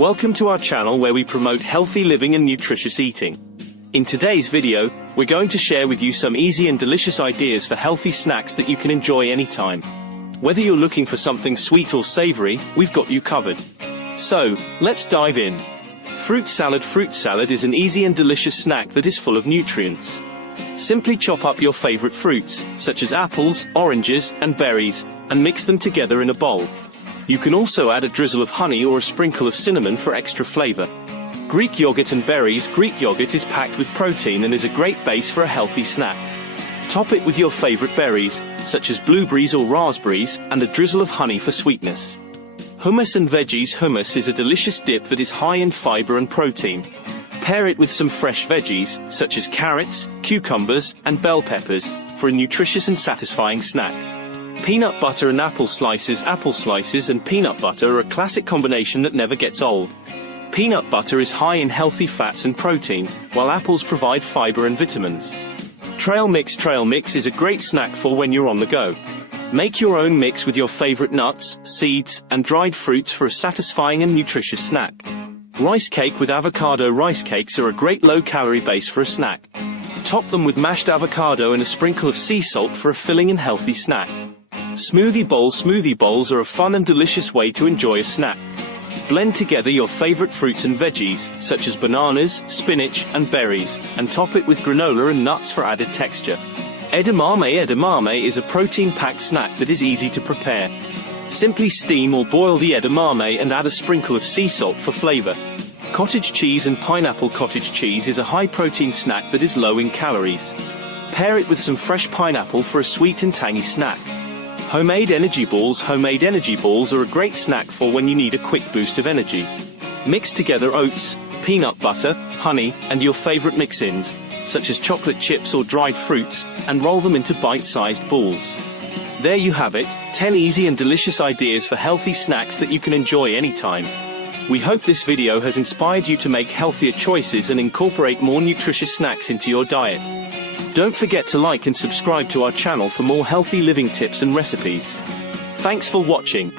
Welcome to our channel where we promote healthy living and nutritious eating. In today's video, we're going to share with you some easy and delicious ideas for healthy snacks that you can enjoy anytime. Whether you're looking for something sweet or savory, we've got you covered. So, let's dive in. Fruit salad. Fruit salad is an easy and delicious snack that is full of nutrients. Simply chop up your favorite fruits, such as apples, oranges, and berries, and mix them together in a bowl. You can also add a drizzle of honey or a sprinkle of cinnamon for extra flavor. Greek yogurt and berries. Greek yogurt is packed with protein and is a great base for a healthy snack. Top it with your favorite berries, such as blueberries or raspberries, and a drizzle of honey for sweetness. Hummus and veggies. Hummus is a delicious dip that is high in fiber and protein. Pair it with some fresh veggies, such as carrots, cucumbers, and bell peppers, for a nutritious and satisfying snack. Peanut butter and apple slices. Apple slices and peanut butter are a classic combination that never gets old. Peanut butter is high in healthy fats and protein, while apples provide fiber and vitamins. Trail mix. Trail mix is a great snack for when you're on the go. Make your own mix with your favorite nuts, seeds, and dried fruits for a satisfying and nutritious snack. Rice cake with avocado. Rice cakes are a great low-calorie base for a snack. Top them with mashed avocado and a sprinkle of sea salt for a filling and healthy snack. Smoothie bowls. Smoothie bowls are a fun and delicious way to enjoy a snack. Blend together your favorite fruits and veggies, such as bananas, spinach, and berries, and top it with granola and nuts for added texture. Edamame. Edamame is a protein-packed snack that is easy to prepare. Simply steam or boil the edamame and add a sprinkle of sea salt for flavor. Cottage cheese and pineapple. Cottage cheese is a high-protein snack that is low in calories. Pair it with some fresh pineapple for a sweet and tangy snack. Homemade energy balls. Homemade energy balls are a great snack for when you need a quick boost of energy. Mix together oats, peanut butter, honey, and your favorite mix-ins, such as chocolate chips or dried fruits, and roll them into bite-sized balls. There you have it, 10 easy and delicious ideas for healthy snacks that you can enjoy anytime. We hope this video has inspired you to make healthier choices and incorporate more nutritious snacks into your diet. Don't forget to like and subscribe to our channel for more healthy living tips and recipes. Thanks for watching.